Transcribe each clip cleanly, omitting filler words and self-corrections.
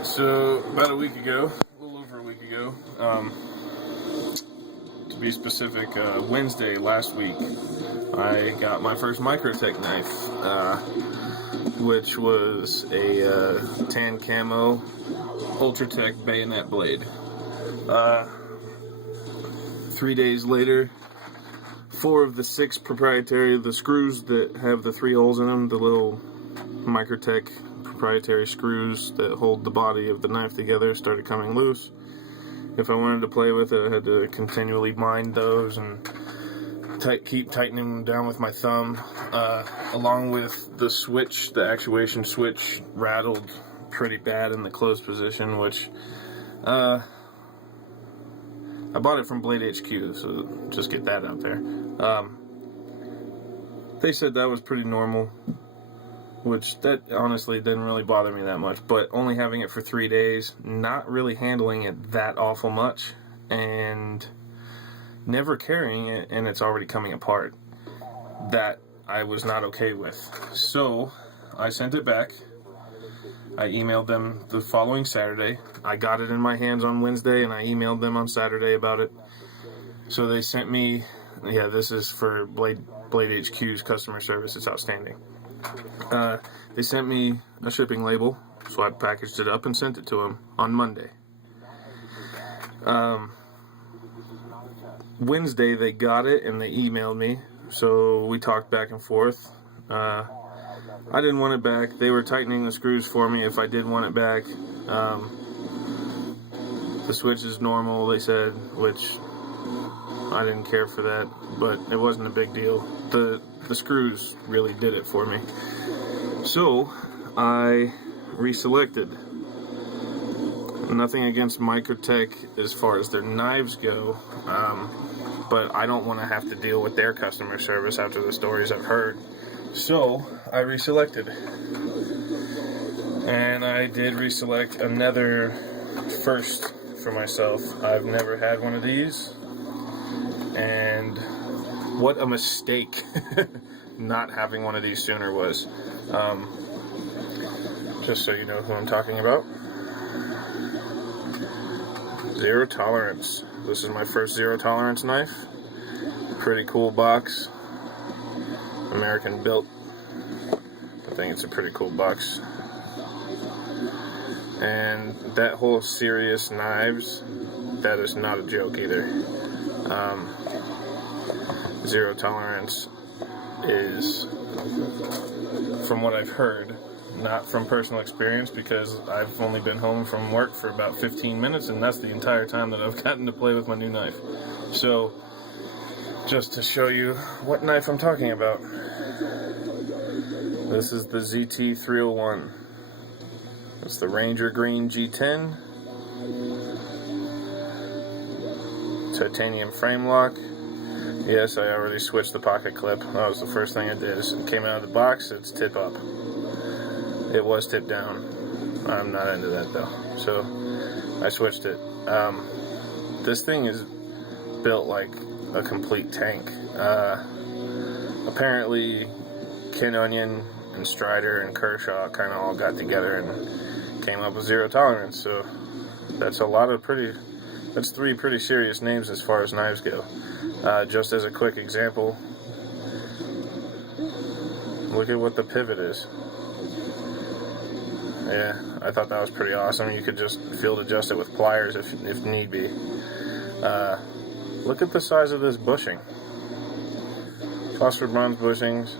Alright, so about a week ago, a little over a week ago, to be specific, Wednesday last week, I got my first Microtech knife, which was a tan camo Ultratech bayonet blade. 3 days later, 4 of the 6 proprietary, the screws that have the 3 holes in them, the little Microtech proprietary screws that hold the body of the knife together, started coming loose. If I wanted to play with it, I had to continually mind those and keep tightening them down with my thumb, along with the switch. The actuation switch rattled pretty bad in the closed position, which I bought it from Blade HQ, so just get that out there. They said that was pretty normal, which that honestly didn't really bother me that much, but only having it for 3 days, not really handling it that awful much, and never carrying it, and it's already coming apart, that I was not okay with. So I sent it back. I emailed them the following Saturday. I got it in my hands on Wednesday, and I emailed them on Saturday about it. So they sent me, yeah, this is for Blade HQ's customer service. It's outstanding. They sent me a shipping label, so I packaged it up and sent it to them on Monday. Wednesday they got it and they emailed me, so we talked back and forth. I didn't want it back. They were tightening the screws for me if I did want it back. The switch is normal, they said, which I didn't care for that, but it wasn't a big deal. The screws really did it for me. So I reselected. Nothing against Microtech as far as their knives go, but I don't want to have to deal with their customer service after the stories I've heard. So I reselected, and I did reselect another first for myself. I've never had one of these, and what a mistake not having one of these sooner was. Just so you know who I'm talking about. Zero tolerance. This is my first zero tolerance knife. Pretty cool box. American built. I think it's a pretty cool box. And that whole serious knives, that is not a joke either. Zero tolerance is, from what I've heard, not from personal experience, because I've only been home from work for about 15 minutes, and that's the entire time that I've gotten to play with my new knife. So, just to show you what knife I'm talking about, this is the ZT301. It's the Ranger Green G10, titanium frame lock. Yes, I already switched the pocket clip. That was the first thing I did. It came out of the box, it's tip up. It was tip down. I'm not into that though. So I switched it. This thing is built like a complete tank. Apparently Ken Onion and Strider and Kershaw kind of all got together and came up with zero tolerance. So that's that's 3 pretty serious names as far as knives go. Just as a quick example, look at what the pivot is. Yeah, I thought that was pretty awesome. You could just field adjust it with pliers if need be. Look at the size of this bushing. Phosphor bronze bushings.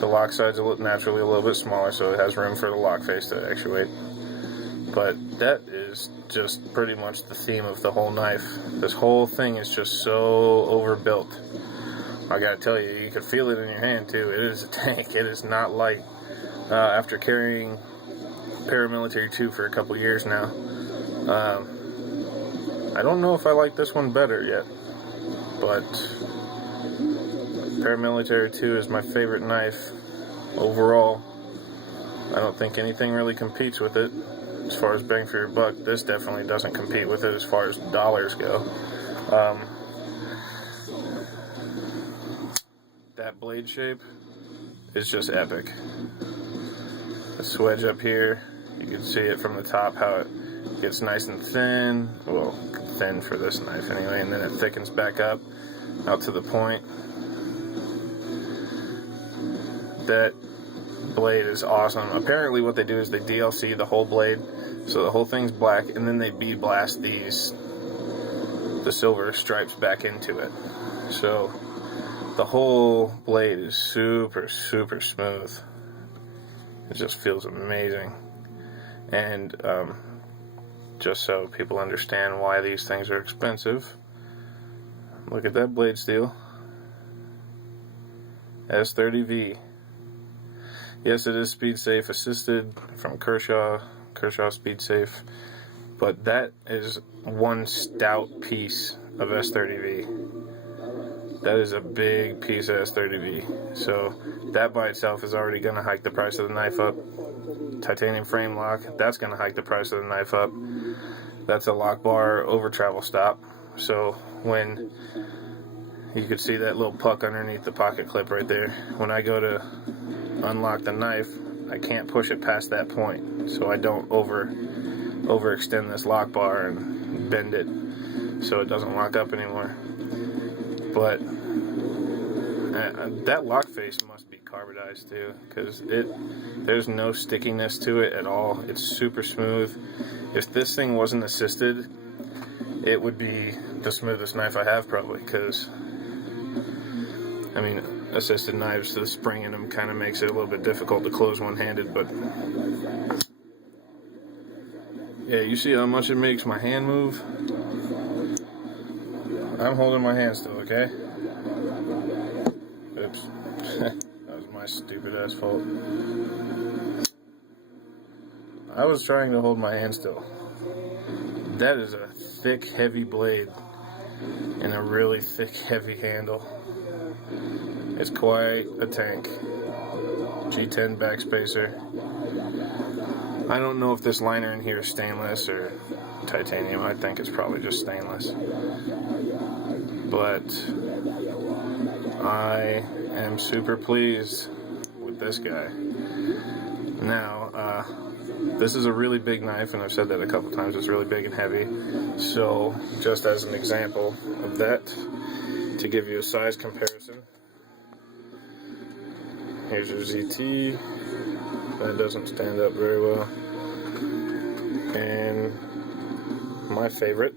The lock side's naturally a little bit smaller, so it has room for the lock face to actuate. But that is just pretty much the theme of the whole knife. This whole thing is just so overbuilt. I gotta tell you, you can feel it in your hand too. It is a tank. It is not light. After carrying Paramilitary 2 for a couple years now, I don't know if I like this one better yet, but Paramilitary 2 is my favorite knife overall. I don't think anything really competes with it as far as bang for your buck. This definitely doesn't compete with it as far as dollars go. That blade shape is just epic. The swedge up here You can see it from the top how it gets nice and thin, well, thin for this knife anyway, and then it thickens back up out to the point. That blade is awesome. Apparently what they do is they DLC the whole blade, so the whole thing's black, and then they bead blast the silver stripes back into it. So the whole blade is super, super smooth. It just feels amazing. And just so people understand why these things are expensive, look at that blade steel. S30V. Yes, it is speed safe assisted from Kershaw Speed Safe, but that is one stout piece of S30V. That is a big piece of S30V. So that by itself is already going to hike the price of the knife up. Titanium frame lock, that's going to hike the price of the knife up. That's a lock bar over travel stop. So when you could see that little puck underneath the pocket clip right there, when I go to unlock the knife, I can't push it past that point, so I don't overextend this lock bar and bend it so it doesn't lock up anymore. But that lock face must be carbonized too, because there's no stickiness to it at all. It's super smooth. If this thing wasn't assisted, it would be the smoothest knife I have probably, because I mean, assisted knives, the spring in them kind of makes it a little bit difficult to close one-handed, but yeah, you see how much it makes my hand move? I'm holding my hand still, okay? Oops. That was my stupid ass fault. I was trying to hold my hand still. That is a thick, heavy blade and a really thick, heavy handle. It's quite a tank. G10 backspacer. I don't know if this liner in here is stainless or titanium. I think it's probably just stainless. But I am super pleased with this guy. Now, this is a really big knife, and I've said that a couple times. It's really big and heavy. So, just as an example of that, to give you a size comparison, here's your ZT. That doesn't stand up very well. And my favorite,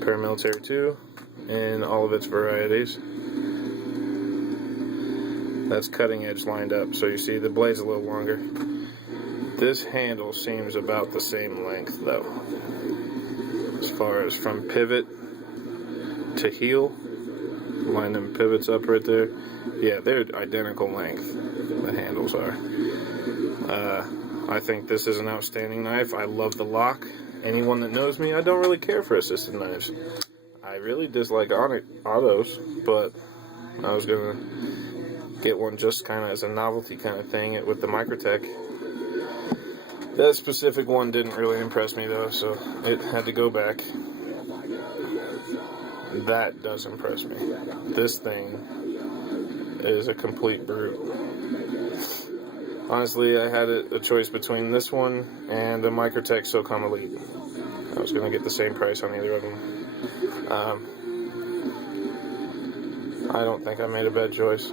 Paramilitary 2, in all of its varieties. That's cutting edge lined up, so you see the blade's a little longer. This handle seems about the same length though, as far as from pivot to heel. Line them pivots up right there. Yeah, they're identical length, the handles are. I think this is an outstanding knife. I love the lock. Anyone that knows me, I don't really care for assisted knives. I really dislike autos, but I was gonna get one just kind of as a novelty kind of thing with the Microtech. That specific one didn't really impress me though, so it had to go back. That does impress me. This thing is a complete brute. Honestly, I had a choice between this one and the Microtech SOCOM Elite. I was going to get the same price on either of them. I don't think I made a bad choice.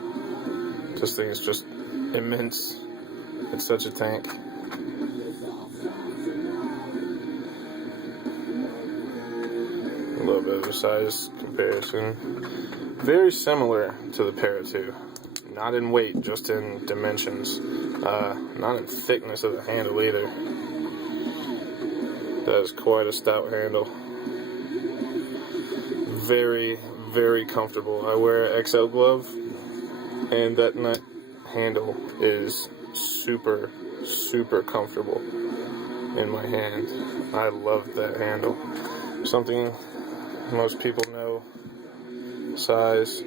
This thing is just immense. It's such a tank. A little bit of a size comparison. Very similar to the Para 2. Not in weight, just in dimensions. Not in thickness of the handle either. That is quite a stout handle. Very, very comfortable. I wear an XL glove, and that handle is super, super comfortable in my hand. I love that handle. Something most people know, size.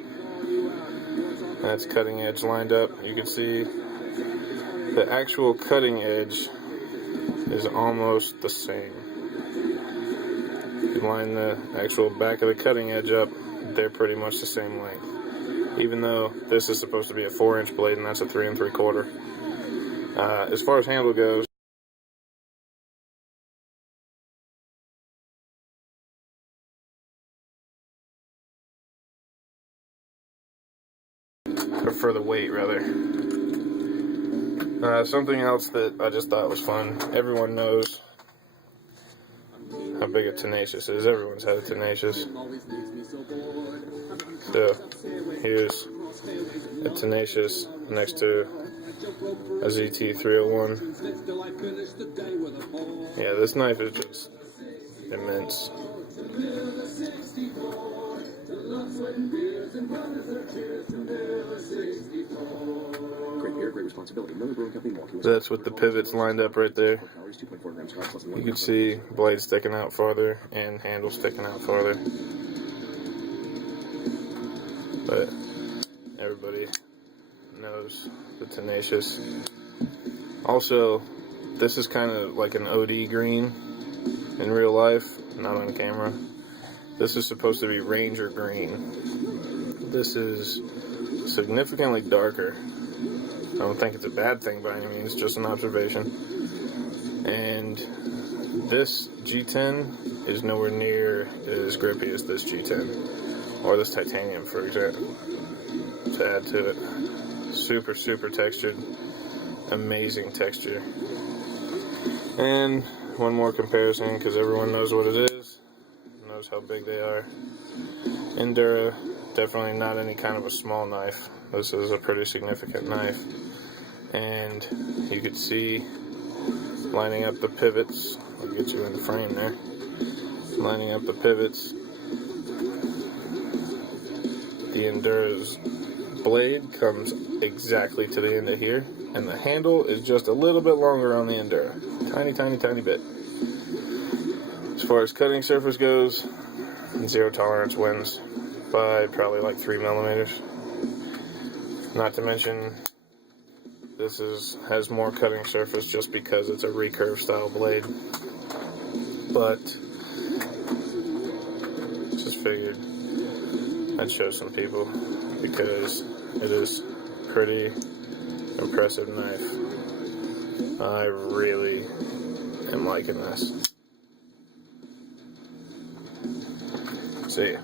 That's cutting edge lined up. You can see the actual cutting edge is almost the same. You line the actual back of the cutting edge up, they're pretty much the same length. Even though this is supposed to be a 4-inch blade and that's a 3 3/4. As far as handle goes, for the weight, rather. Something else that I just thought was fun. Everyone knows how big a Tenacious is. Everyone's had a Tenacious. So, here's a Tenacious next to a ZT-301. Yeah, this knife is just immense. That's with the pivots lined up right there. You can see blade sticking out farther and handle sticking out farther. But everybody knows the Tenacious. Also, this is kind of like an OD green in real life, not on camera. This is supposed to be Ranger green. This is significantly darker. I don't think it's a bad thing by any means, just an observation. And this G10 is nowhere near as grippy as this G10. Or this titanium, for example, to add to it. Super, super textured. Amazing texture. And one more comparison, because everyone knows what it is. Knows how big they are. Endura, definitely not any kind of a small knife. This is a pretty significant knife. And you could see, lining up the pivots, I'll get you in the frame there, lining up the pivots, the Endura's blade comes exactly to the end of here, and the handle is just a little bit longer on the Endura. Tiny, tiny, tiny bit. As far as cutting surface goes, zero tolerance wins by probably like 3 millimeters. Not to mention, this has more cutting surface just because it's a recurve style blade. But just figured I'd show some people because it is pretty impressive knife. I really am liking this. See ya.